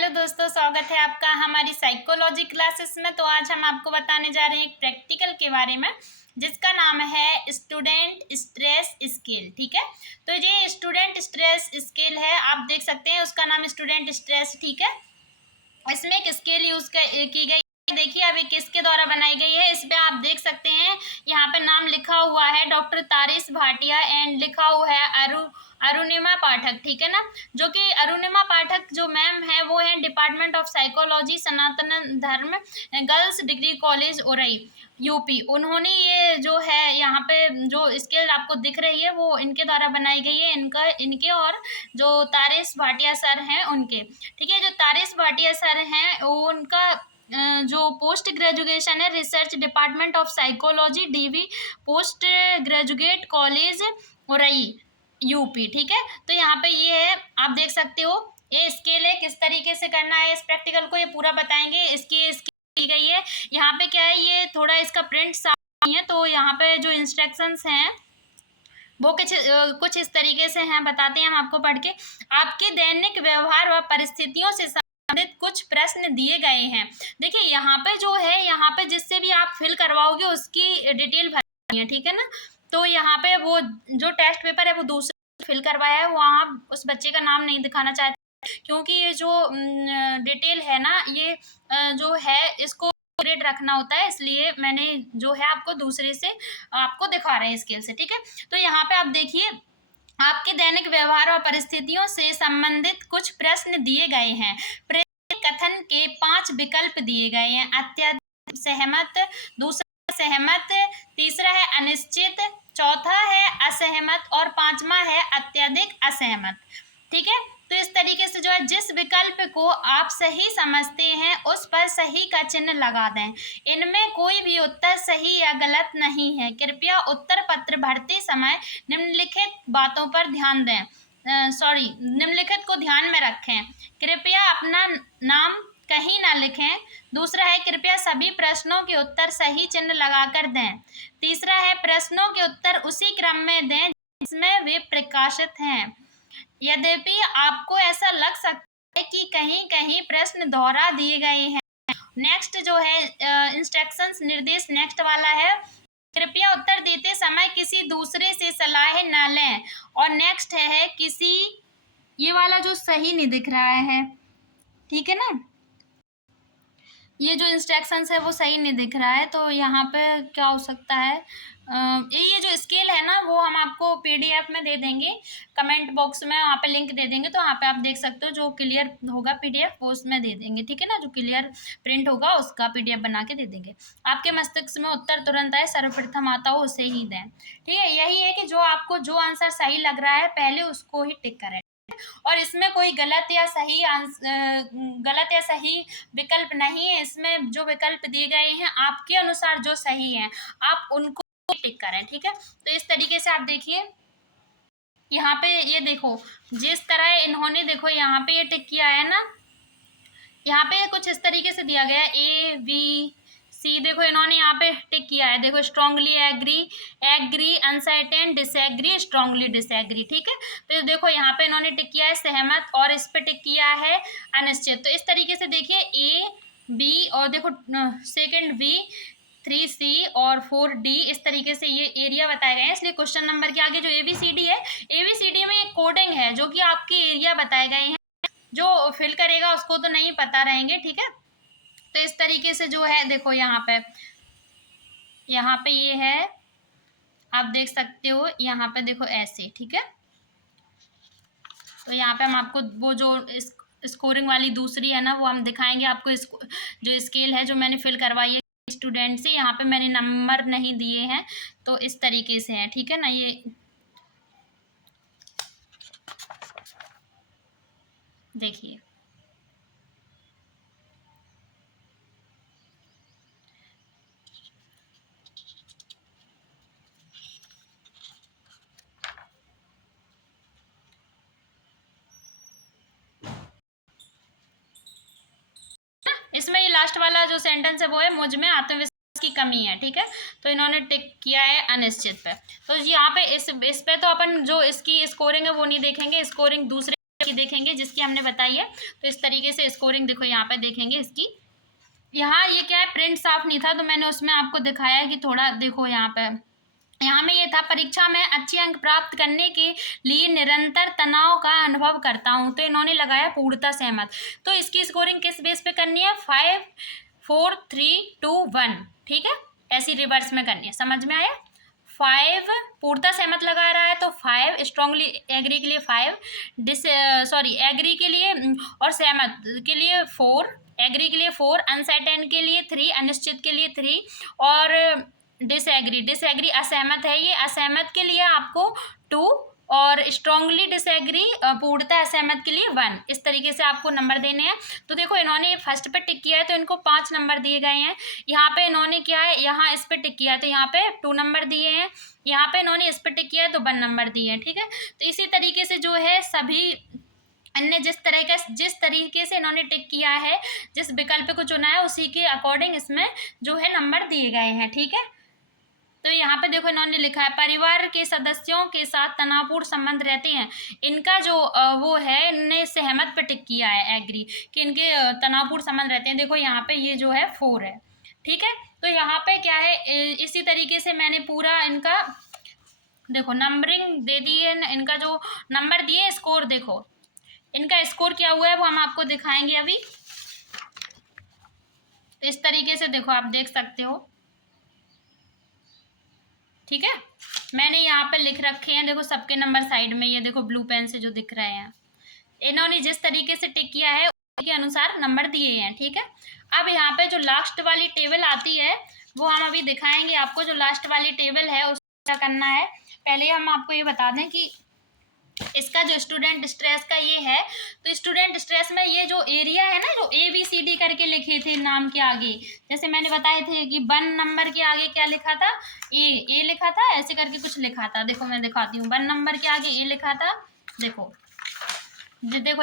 Hello दोस्तों, स्वागत है आपका हमारी साइकोलॉजी क्लासेस में। तो आज हम आपको बताने जा रहे हैं एक प्रैक्टिकल के बारे में जिसका नाम है स्टूडेंट स्ट्रेस स्केल। ठीक है, तो ये स्टूडेंट स्ट्रेस स्केल है, आप देख सकते हैं उसका नाम स्टूडेंट स्ट्रेस। ठीक है, इसमें एक स्केल यूज की गई। देखिए अब ये किसके द्वारा बनाई गई है, इस पे आप देख सकते हैं यहाँ पे नाम लिखा हुआ है डॉक्टर तारिश भाटिया एंड लिखा हुआ है अरुणिमा पाठक। ठीक है ना, जो कि अरुणिमा पाठक जो मैम है वो है डिपार्टमेंट ऑफ साइकोलॉजी, सनातन धर्म, girls degree college Orai, UP. उन्होंने ये जो है यहाँ पे जो स्केल आपको दिख रही है वो इनके द्वारा बनाई गई है, इनके और जो तारिश भाटिया सर हैं उनके। ठीक है, जो तारिश भाटिया सर हैं उनका जो पोस्ट ग्रेजुएशन है research department of psychology DV post graduate college Orai UP. ठीक है, तो यहाँ पे ये है, आप देख सकते हो ये स्केल है, किस तरीके से करना है इस प्रैक्टिकल को ये पूरा बताएंगे। इसकी की गई है यहाँ पे क्या है, ये थोड़ा इसका प्रिंट साफ नहीं है, तो यहाँ पे जो इंस्ट्रक्शंस हैं वो कुछ इस तरीके से हैं, बताते हैं हम आपको पढ़ के। आपके दैनिक व्यवहार व परिस्थितियों से संबंधित कुछ प्रश्न दिए गए हैं। देखिए यहाँ पे जो है, यहाँ पे जिससे भी आप फिल करवाओगे उसकी डिटेल भरनी है। ठीक है ना, तो यहाँ पे वो जो टेस्ट पेपर है वो दूसरे फिल करवाया है, वहाँ उस बच्चे का नाम नहीं दिखाना चाहते क्योंकि ये जो डिटेल है ना, ये जो है इसको ग्रेड रखना होता है, इसलिए मैंने जो है आपको दूसरे से आपको दिखा रहे हैं स्केल से। ठीक है, तो यहाँ पे आप देखिए आपके दैनिक व्यवहार और परिस्थितियों से संबंधित कुछ प्रश्न दिए गए हैं। कथन के 5 विकल्प दिए गए हैं। अत्यधिक सहमत, दूसरा सहमत, तीसरा है अनिश्चित, चौथा है असहमत और पांचवा है अत्यधिक असहमत। ठीक है, तो इस तरीके से जो है जिस विकल्प को आप सही समझते हैं उस पर सही का चिन्ह लगा दें। इनमें कोई भी उत्तर सही या गलत नहीं है। कृपया उत्तर पत्र भरते समय निम्नलिखित बातों पर ध्यान दें, निम्नलिखित को ध्यान में रखें। कृपया अपना नाम कहीं ना लिखें। दूसरा है कृपया सभी प्रश्नों के उत्तर सही चिन्ह लगाकर दें। तीसरा है प्रश्नों के उत्तर उसी क्रम में दें जिसमें वे प्रकाशित हैं। यद्यपि आपको ऐसा लग सकता है कि कहीं कहीं प्रश्न दोहरा दिए गए हैं। नेक्स्ट जो है इंस्ट्रक्शंस निर्देश नेक्स्ट वाला है, कृपया उत्तर देते समय किसी दूसरे से सलाह न लें। और नेक्स्ट है किसी, ये वाला जो सही नहीं दिख रहा है, ठीक है ना, ये जो इंस्ट्रक्शंस है वो सही नहीं दिख रहा है, तो यहाँ पे क्या हो सकता है, ये जो स्केल है ना वो हम आपको पीडीएफ में दे देंगे, कमेंट बॉक्स में वहाँ पे लिंक दे देंगे, तो वहाँ पे आप देख सकते हो, जो क्लियर होगा पीडीएफ वो उसमें दे देंगे। ठीक है ना, जो क्लियर प्रिंट होगा उसका पीडीएफ बना के दे देंगे। आपके मस्तिष्क में उत्तर तुरंत आए, सर्वप्रथम आता हो उसे ही दें। ठीक है, यही है कि जो आपको जो आंसर सही लग रहा है पहले उसको ही टिक करें, और इसमें कोई गलत या सही विकल्प नहीं है। इसमें जो विकल्प दिए गए हैं आपके अनुसार जो सही है आप उनको टिक करें। ठीक है, तो इस तरीके से आप देखिए यहाँ पे, ये देखो जिस तरह इन्होंने देखो यहाँ पे ये टिक किया है ना, यहाँ पे कुछ इस तरीके से दिया गया है ए बी सी, देखो इन्होंने यहाँ पे टिक किया है, देखो strongly agree, uncertain, disagree, strongly disagree. ठीक है, तो देखो यहाँ पे इन्होंने टिक किया है सहमत और इस पे टिक किया है अनिश्चित। तो इस तरीके से देखिए ए बी और देखो सेकंड बी, 3C और 4D, इस तरीके से ये एरिया बताए गए हैं। इसलिए क्वेश्चन नंबर के आगे जो ABCD है, ABCD में एक कोडिंग है जो कि आपके एरिया बताए गए हैं, जो फिल करेगा उसको तो नहीं पता रहेंगे। ठीक है, तो इस तरीके से जो है देखो यहाँ पे ये है, आप देख सकते हो यहाँ पे देखो ऐसे। ठीक है, तो यहाँ पे हम आपको वो जो स्कोरिंग वाली दूसरी है ना वो हम दिखाएंगे आपको। जो स्केल है जो मैंने फिल करवाई है स्टूडेंट से, यहाँ पे मैंने नंबर नहीं दिए हैं, तो इस तरीके से है। ठीक है ना, ये देखिए इसमें ये लास्ट वाला जो सेंटेंस है वो है मुझ में आत्मविश्वास की कमी है। ठीक है, तो इन्होंने टिक किया है अनिश्चित पे। तो यहाँ पे इस पे तो अपन जो इसकी स्कोरिंग है वो नहीं देखेंगे, स्कोरिंग दूसरे की देखेंगे जिसकी हमने बताई है। तो इस तरीके से स्कोरिंग देखो यहाँ पे देखेंगे इसकी। यहाँ ये क्या है, प्रिंट साफ नहीं था तो मैंने उसमें आपको दिखाया है कि थोड़ा देखो यहाँ में ये था, परीक्षा में अच्छे अंक प्राप्त करने के लिए निरंतर तनाव का अनुभव करता हूँ। तो इन्होंने लगाया पूर्णतः सहमत। तो इसकी स्कोरिंग किस बेस पे करनी है, 5 4 3 2 1, ठीक है, ऐसी रिवर्स में करनी है। समझ में आया। 5 पूर्णतः सहमत लगा रहा है तो 5, स्ट्रांगली एग्री के लिए 5, एग्री के लिए और सहमत के लिए 4, एग्री के लिए 4, अनसर्टेन के लिए 3, अनिश्चित के लिए 3 और डिसएग्री असहमत है ये, असहमत के लिए आपको 2 और स्ट्रांगली डिसएग्री पूर्णतः असहमत के लिए 1। इस तरीके से आपको नंबर देने हैं। तो देखो इन्होंने फर्स्ट पे टिक किया है तो इनको 5 नंबर दिए गए हैं। यहाँ पे इन्होंने क्या है, यहाँ इस पे टिक किया है तो यहाँ पे 2 नंबर दिए हैं। यहाँ पे इन्होंने इस पे टिक किया है तो 1 नंबर दिए हैं, ठीक है। तो इसी तरीके से जो है सभी अन्य जिस तरीके से इन्होंने टिक किया है, जिस विकल्प को चुना है उसी के अकॉर्डिंग इसमें जो है नंबर दिए गए हैं, ठीक है। तो यहाँ पे देखो इन्होंने लिखा है परिवार के सदस्यों के साथ तनावपूर्ण संबंध रहते हैं। इनका जो वो है, इनने सहमत पे टिक किया है, एग्री, कि इनके तनावपूर्ण संबंध रहते हैं। देखो यहाँ पे ये जो है 4 है, ठीक है। तो यहाँ पे क्या है, इसी तरीके से मैंने पूरा इनका देखो नंबरिंग दे दी है, इनका जो नंबर दिए, स्कोर देखो इनका स्कोर क्या हुआ है वो हम आपको दिखाएंगे अभी। तो इस तरीके से देखो आप देख सकते हो, ठीक है। मैंने यहाँ पे लिख रखे हैं, देखो सबके नंबर साइड में, ये देखो ब्लू पेन से जो दिख रहे हैं। इन्होंने जिस तरीके से टिक किया है उसके अनुसार नंबर दिए हैं, ठीक है। अब यहाँ पे जो लास्ट वाली टेबल आती है वो हम अभी दिखाएंगे आपको। जो लास्ट वाली टेबल है उसको क्या करना है, पहले हम आपको ये बता दें कि इसका जो स्टूडेंट स्ट्रेस का ये है, तो स्टूडेंट स्ट्रेस में ये जो एरिया है ना, जो ABCD करके लिखे थे नाम के आगे, जैसे मैंने बताए थे कि 1 नंबर के आगे क्या लिखा था, ए लिखा था, ऐसे करके कुछ लिखा था। देखो मैं दिखाती हूँ, 1 नंबर के आगे ए लिखा था। देखो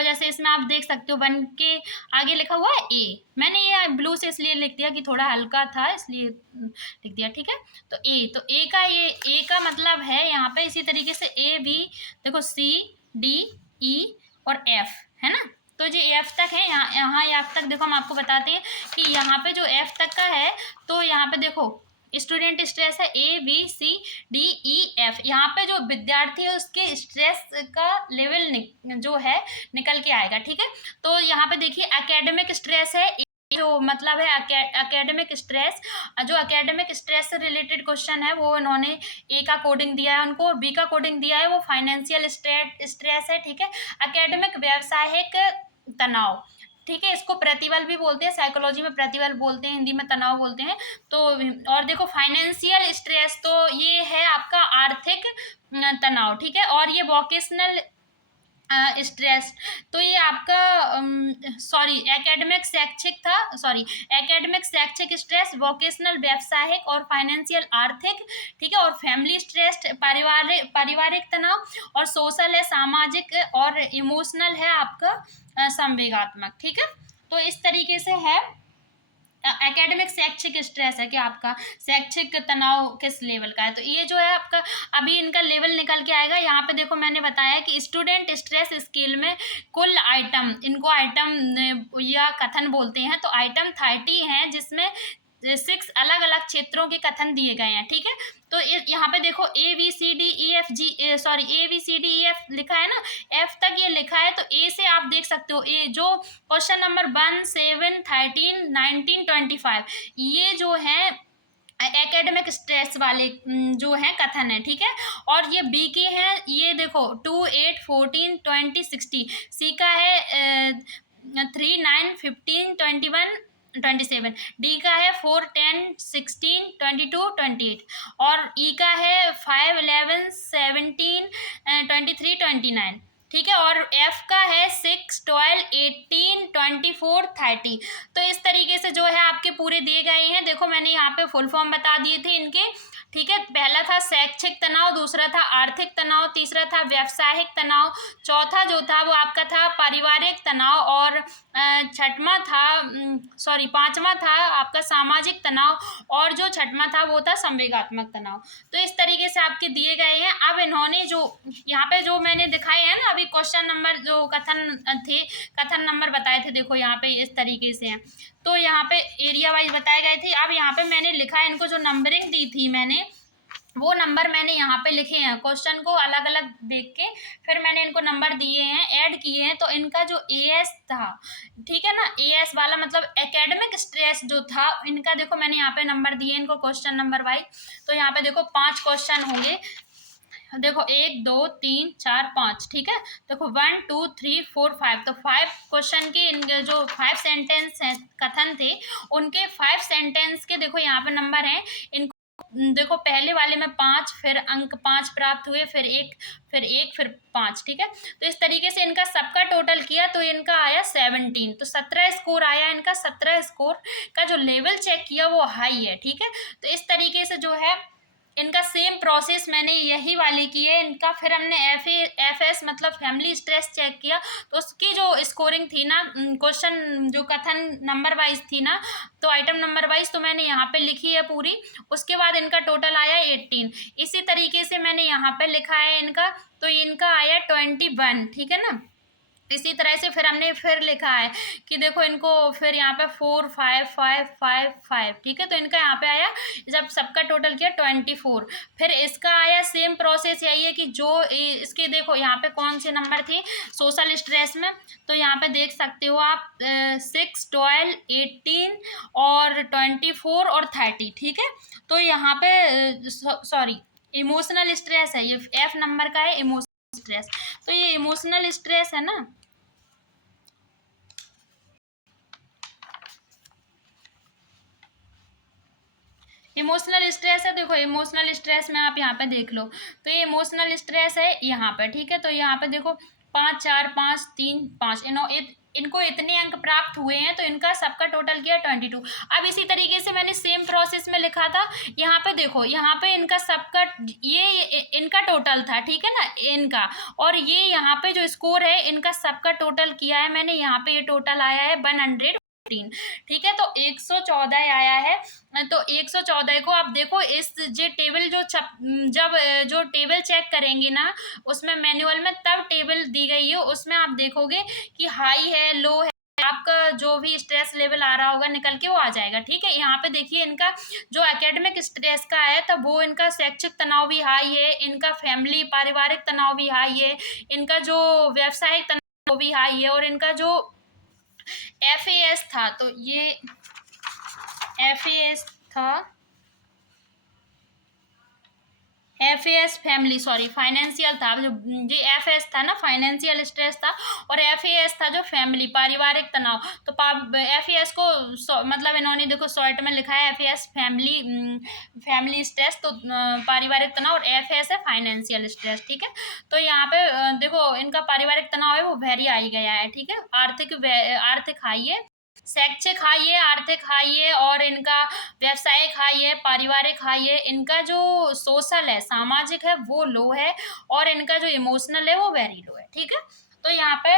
जैसे इसमें आप देख सकते हो 1 के आगे लिखा हुआ है ए। मैंने ये ब्लू से इसलिए लिख दिया कि थोड़ा हल्का था इसलिए लिख दिया, ठीक है। तो ए का मतलब है यहाँ पे, इसी तरीके से ए भी देखो C D E और F है ना। तो जो F तक है, यहाँ F तक देखो हम आपको बताते हैं कि यहाँ पे जो F तक का है, तो यहाँ पे देखो स्टूडेंट स्ट्रेस है ABCDEF। यहाँ पे जो विद्यार्थी है उसके स्ट्रेस का लेवल जो है निकल के आएगा, ठीक है। तो यहाँ पे देखिए एकेडमिक स्ट्रेस है, जो मतलब है एकेडमिक स्ट्रेस, जो एकेडमिक स्ट्रेस से रिलेटेड क्वेश्चन है वो इन्होंने ए का कोडिंग दिया है उनको, बी का कोडिंग दिया है वो फाइनेंशियल स्ट्रेस है, ठीक है। एकेडमिक व्यावसायिक तनाव, ठीक है, इसको प्रतिबल भी बोलते हैं, साइकोलॉजी में प्रतिबल बोलते हैं, हिंदी में तनाव बोलते हैं। तो और देखो फाइनेंशियल स्ट्रेस, तो ये है आपका आर्थिक तनाव, ठीक है। और ये वोकेशनल स्ट्रेस, तो ये आपका एकेडमिक शैक्षिक स्ट्रेस, वोकेशनल व्यावसायिक और फाइनेंशियल आर्थिक, ठीक है। और फैमिली स्ट्रेस पारिवारिक तनाव, और सोशल है सामाजिक, और इमोशनल है आपका संवेगात्मक, ठीक है। तो इस तरीके से है एकेडमिक शैक्षिक स्ट्रेस है कि आपका शैक्षिक तनाव किस लेवल का है। तो ये जो है आपका अभी इनका लेवल निकल के आएगा। यहाँ पे देखो मैंने बताया कि स्टूडेंट स्ट्रेस स्केल में कुल आइटम, इनको आइटम या कथन बोलते हैं, तो आइटम 30 हैं जिसमें 6 अलग अलग क्षेत्रों के कथन दिए गए हैं, ठीक है। तो यहाँ पे देखो ABCDEF लिखा है ना, F तक ये लिखा है। तो ए से आप देख सकते हो, ए जो क्वेश्चन नंबर 1 7 13 19 25 ये जो है एकेडमिक स्ट्रेस वाले जो हैं कथन है, ठीक है। और ये बी के हैं, ये देखो 2 8 14 20 60, सी का है 3 9 15 21 27, डी का है 4 10 16 22 28, और ई का है 5 11 17 23 29, ठीक है। और एफ का है 6 12 18 24 30। तो इस तरीके से जो है आपके पूरे दिए गए हैं। देखो मैंने यहाँ पे फुल फॉर्म बता दिए थे इनके, ठीक है। पहला था शैक्षिक तनाव, दूसरा था आर्थिक तनाव, तीसरा था व्यावसायिक तनाव, चौथा जो था वो आपका था पारिवारिक तनाव, और पांचवा था आपका सामाजिक तनाव, और जो छठवां था वो था संवेगात्मक तनाव। तो इस तरीके से आपके दिए गए हैं। अब इन्होंने जो यहाँ पे जो मैंने दिखाए हैं ना अभी क्वेश्चन नंबर जो कथन नंबर बताए थे, देखो यहाँ पे इस तरीके से हैं। तो यहाँ पे एरिया वाइज बताए गए थे। अब यहाँ पे मैंने लिखा है, इनको जो नंबरिंग दी थी मैंने, वो नंबर मैंने यहाँ पे लिखे हैं। क्वेश्चन को अलग अलग देख के फिर मैंने इनको नंबर दिए हैं, ऐड किए हैं। तो इनका जो एएस था, ठीक है ना, एएस वाला मतलब एकेडमिक स्ट्रेस जो था, इनका देखो मैंने यहाँ पे नंबर दिए इनको क्वेश्चन नंबर वाइज। तो यहाँ पे देखो 5 क्वेश्चन होंगे, देखो 1 2 3 4 5, ठीक है। देखो 1 2 3 4 5, तो 5 क्वेश्चन के इनके जो 5 सेंटेंस हैं कथन थे, उनके 5 सेंटेंस के देखो यहाँ पे नंबर हैं। इनको देखो पहले वाले में 5, फिर अंक 5 प्राप्त हुए, फिर 1, फिर 5, ठीक है। तो इस तरीके से इनका सबका टोटल किया तो इनका आया 17, तो 17 स्कोर आया इनका। 17 स्कोर का जो लेवल चेक किया वो हाई है, ठीक है। तो इस तरीके से जो है इनका सेम प्रोसेस मैंने यही वाली की है इनका। फिर हमने एफ एस मतलब फैमिली स्ट्रेस चेक किया, तो उसकी जो स्कोरिंग थी ना, क्वेश्चन जो कथन नंबर वाइज थी ना, तो आइटम नंबर वाइज तो मैंने यहाँ पे लिखी है पूरी। उसके बाद इनका टोटल आया 18। इसी तरीके से मैंने यहाँ पे लिखा है इनका, तो इनका आया 21, ठीक है ना। इसी तरह से फिर हमने फिर लिखा है कि देखो इनको फिर यहाँ पे 4 5 5 5 5, ठीक है। तो इनका यहाँ पे आया, जब सबका टोटल किया 24। फिर इसका आया सेम प्रोसेस यही है कि जो इसके देखो यहाँ पे कौन से नंबर थे सोशल स्ट्रेस में, तो यहाँ पे देख सकते हो आप 6 12 18 और 24 और 30, ठीक है। तो यहाँ पे सॉरी इमोशनल स्ट्रेस है, ये एफ नंबर का है इमोशनल स्ट्रेस। तो ये इमोशनल स्ट्रेस है ना, इमोशनल स्ट्रेस है। देखो इमोशनल स्ट्रेस में आप यहाँ पे देख लो, तो ये इमोशनल स्ट्रेस है यहाँ पे, ठीक है। तो यहाँ पे देखो 5 4 5 3 5, इनको इतने अंक प्राप्त हुए हैं, तो इनका सबका टोटल किया 22। अब इसी तरीके से मैंने सेम प्रोसेस में लिखा था। यहाँ पे देखो, यहाँ पे इनका सबका ये इनका टोटल था, ठीक है ना, इनका, और ये यहाँ पे जो स्कोर है इनका सबका टोटल किया है मैंने। यहाँ पे ये टोटल आया है 114, ठीक है। तो 114 आया है। तो 114 को आप देखो इस जो टेबल जब जो टेबल चेक करेंगे ना, उसमें मैनुअल में तब टेबल दी गई है, उसमें आप देखोगे कि हाई है लो है, आपका जो भी स्ट्रेस लेवल आ रहा होगा निकल के वो आ जाएगा, ठीक है। यहाँ पे देखिए इनका जो एकेडमिक स्ट्रेस का है, तब वो इनका शैक्षिक तनाव भी हाई है, इनका फैमिली पारिवारिक तनाव भी हाई है, इनका जो व्यावसायिक तनाव भी हाई है, और इनका जो एफ था, तो ये एफ था, एफ फैमिली सॉरी फाइनेंशियल था, जो एफ था ना फाइनेंशियल स्ट्रेस था, और एफ था जो फैमिली पारिवारिक तनाव। तो एफ को मतलब इन्होंने देखो शॉर्ट में लिखा है एफ फैमिली स्ट्रेस, तो पारिवारिक तनाव, और एफ है फाइनेंशियल स्ट्रेस, ठीक है। तो यहाँ पे देखो इनका पारिवारिक तनाव है वो वेरी हाई गया है, ठीक है। आर्थिक हाई है, शैक्षिक हाई है, आर्थिक हाई है, और इनका व्यावसायिक हाई है, पारिवारिक हाई है। इनका जो सोशल है सामाजिक है वो लो है, और इनका जो इमोशनल है वो वेरी लो है, ठीक है। तो यहाँ पे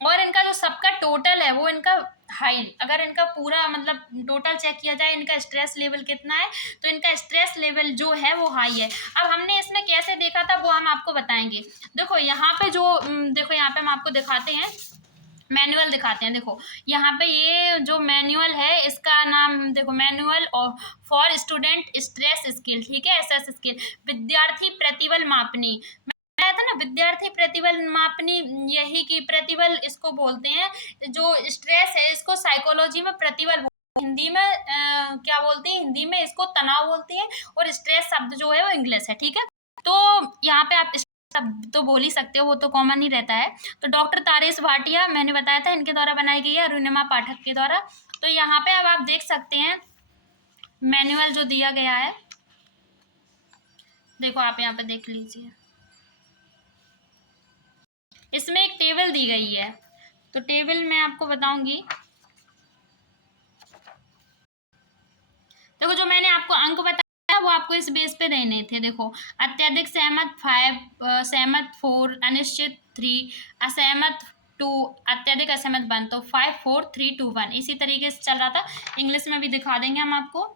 और इनका जो सबका टोटल है वो इनका हाई, अगर इनका पूरा मतलब टोटल चेक किया जाए इनका स्ट्रेस लेवल कितना है, तो इनका स्ट्रेस लेवल जो है वो हाई है। अब हमने इसमें कैसे देखा था वो हम आपको बताएंगे। देखो यहाँ पे जो देखो यहाँ पे हम आपको दिखाते हैं, मैनुअल दिखाते हैं। देखो यहाँ पे ये जो मैनुअल है इसका नाम देखो, manual for student stress skill, ठीक है, एसएस स्किल, विद्यार्थी प्रतिबल मापनी। था ना विद्यार्थी प्रतिबल मापनी, यही की प्रतिबल इसको बोलते हैं। जो स्ट्रेस है इसको साइकोलॉजी में प्रतिबल, हिंदी में क्या बोलते हैं, हिंदी में इसको तनाव बोलते हैं, और स्ट्रेस शब्द जो है वो इंग्लिश है, ठीक है। तो यहाँ पे आप सब तो बोल ही सकते हो, वो तो कॉमन ही रहता है। तो डॉक्टर तारेश भाटिया मैंने बताया था इनके द्वारा बनाई गई है, अरुणिमा पाठक के द्वारा। तो यहाँ पे अब आप देख सकते हैं मैनुअल जो दिया गया है, देखो आप यहाँ पे देख लीजिए, इसमें एक टेबल दी गई है। तो टेबल मैं आपको बताऊंगी, देखो जो मैंने आपको अंक बताया वो आपको इस बेस पे देने थे। देखो, अत्यधिक सहमत 5, सहमत 4, अनिश्चित 3, असहमत 2, अत्यधिक असहमत 1। तो 5 4 3 2 1 इसी तरीके से चल रहा था। इंग्लिश में भी दिखा देंगे हम आपको।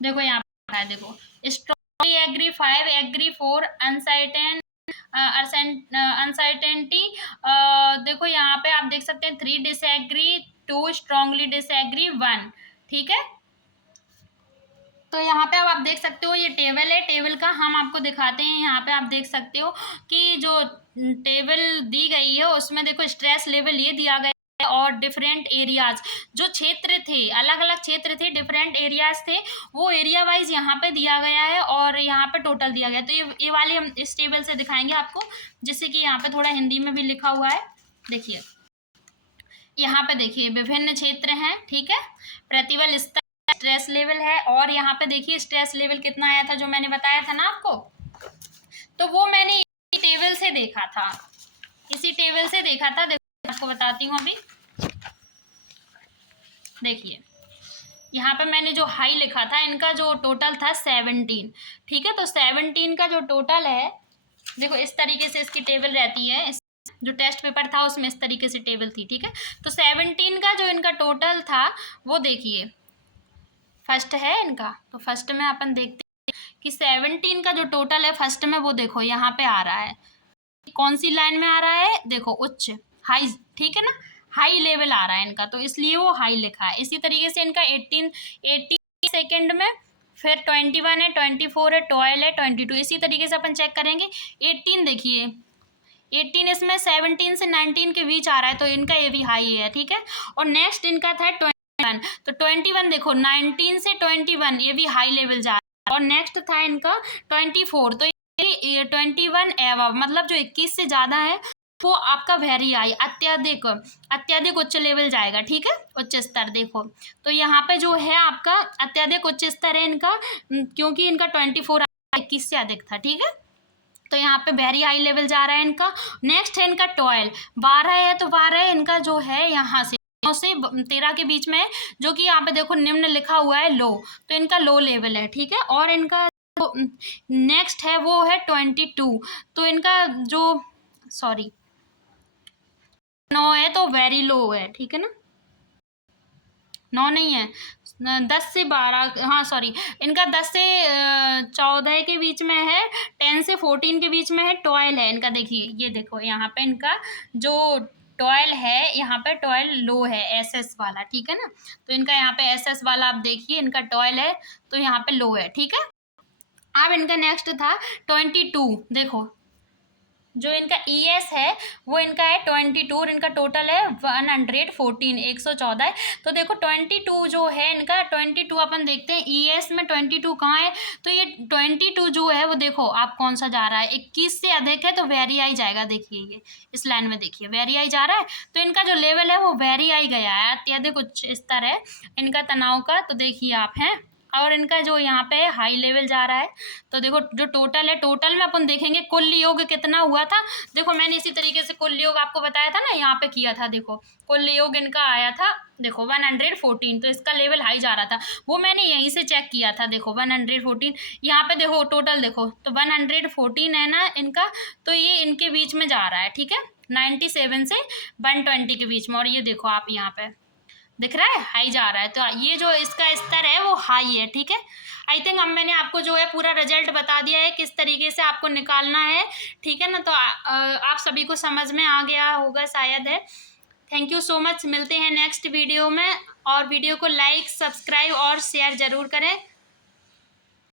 देखो यहाँ पे है, देखो strongly agree 5, agree 4, uncertain uncertainty. देखो यहाँ पे आप देख सकते हैं 3 डिसएग्री, 2 स्ट्रॉन्गली डिसएग्री, 1। ठीक है, तो यहाँ पे अब आप देख सकते हो ये टेबल है। टेबल का हम आपको दिखाते हैं। यहाँ पे आप देख सकते हो कि जो टेबल दी गई है उसमें देखो स्ट्रेस लेवल ये दिया गया है और डिफरेंट एरियाज, जो क्षेत्र थे, अलग अलग क्षेत्र थे, डिफरेंट एरियाज थे, वो एरिया वाइज यहाँ पे दिया गया है और यहाँ पे टोटल दिया गया। तो ये वाली हम इस टेबल से दिखाएंगे आपको, जिससे कि यहाँ पे थोड़ा हिंदी में भी लिखा हुआ है। देखिए यहाँ पे देखिए विभिन्न क्षेत्र हैं। ठीक है, प्रतिबल स्तर, स्ट्रेस लेवल है, और यहाँ पे देखिए स्ट्रेस लेवल कितना आया था जो मैंने बताया था ना आपको, तो वो मैंने इसी टेबल से देखा था, इसी टेबल से देखा था। देखो आपको बताती हूँ अभी। देखिए यहाँ पे मैंने जो हाई लिखा था, इनका जो टोटल था 17। ठीक है, तो 17 का जो टोटल है, देखो इस तरीके से इसकी टेबल रहती है। जो टेस्ट पेपर था उसमें इस तरीके से टेबल थी। ठीक है, तो 17 का जो इनका टोटल था वो देखिए फर्स्ट है इनका। तो फर्स्ट में अपन देखते हैं कि 17 का जो टोटल है फर्स्ट में, वो देखो यहाँ पे आ रहा है। कौन सी लाइन में आ रहा है? देखो उच्च, हाई। ठीक है ना, हाई लेवल आ रहा है इनका, तो इसलिए वो हाई लिखा है। इसी तरीके से इनका 18 सेकेंड में, फिर 21 है, 24 है, 12 है, 22। इसी तरीके से अपन चेक करेंगे। 18 देखिए, 18 इसमें 17 से 19 के बीच आ रहा है, तो इनका ये भी हाई है। ठीक है, और नेक्स्ट इनका था 21। तो 21 देखो 19 से 21 ये भी हाई लेवल जा रहा है, और नेक्स्ट था इनका 24। तो ये 21 एवं, मतलब जो 21 से ज़्यादा है वो आपका वेरी हाई, अत्यधिक, अत्यधिक उच्च लेवल जाएगा। ठीक है, उच्च स्तर। देखो तो यहाँ पे जो है आपका अत्यधिक उच्च स्तर है इनका, क्योंकि इनका 24 21 से अधिक था। ठीक है, तो यहाँ पे वेरी हाई लेवल जा रहा है इनका। नेक्स्ट है इनका 12 है, तो 12 इनका जो है यहाँ से 9 से 13 के बीच में है, जो कि यहाँ पे देखो निम्न लिखा हुआ है लो, तो इनका लो लेवल है। ठीक है, और इनका जो नेक्स्ट है वो है 22। तो इनका जो सॉरी 9 है तो वेरी लो है। ठीक है ना, 9 नहीं है, 10 से 12, हाँ सॉरी, इनका 10 से 14 के बीच में है, 10 से 14 के बीच में है, 12 है इनका। देखिए ये देखो यहाँ पे इनका जो 12 है, यहाँ पे 12 लो है, एसएस वाला। ठीक है ना, तो इनका यहाँ पे एसएस वाला आप देखिए, इनका 12 है तो यहाँ पे लो है। ठीक है, अब इनका नेक्स्ट था 22। देखो जो इनका ईएस है वो इनका है 22, और इनका टोटल है 114, 114 है। तो देखो 22 जो है इनका, 22 अपन देखते हैं ईएस में 22 कहाँ है, तो ये 22 जो है वो देखो आप कौन सा जा रहा है, 21 से अधिक है तो वेरी आई जाएगा। देखिए ये इस लाइन में देखिए वेरी आई जा रहा है, तो इनका जो लेवल है वो वेरी आई गया है, अत्यधिक उच्च स्तर है इनका तनाव का। तो देखिए आप हैं, और इनका जो यहाँ पे हाई लेवल जा रहा है। तो देखो जो टोटल है, टोटल में अपन देखेंगे कुल योग कितना हुआ था। देखो मैंने इसी तरीके से कुल योग आपको बताया था ना, यहाँ पे किया था। देखो कुल योग इनका आया था, देखो 114, तो इसका लेवल हाई जा रहा था, वो मैंने यहीं से चेक किया था। देखो 114, यहाँ पे देखो टोटल देखो तो 114 है ना इनका, तो ये इनके बीच में जा रहा है। ठीक है, 97 से 120 के बीच में, और ये देखो आप यहाँ पे दिख रहा है हाई जा रहा है, तो ये जो इसका स्तर है वो हाई है। ठीक है, आई थिंक अब मैंने आपको जो है पूरा रिजल्ट बता दिया है किस तरीके से आपको निकालना है। ठीक है ना, तो आप सभी को समझ में आ गया होगा शायद है। थैंक यू सो मच, मिलते हैं नेक्स्ट वीडियो में, और वीडियो को लाइक, सब्सक्राइब और शेयर ज़रूर करें।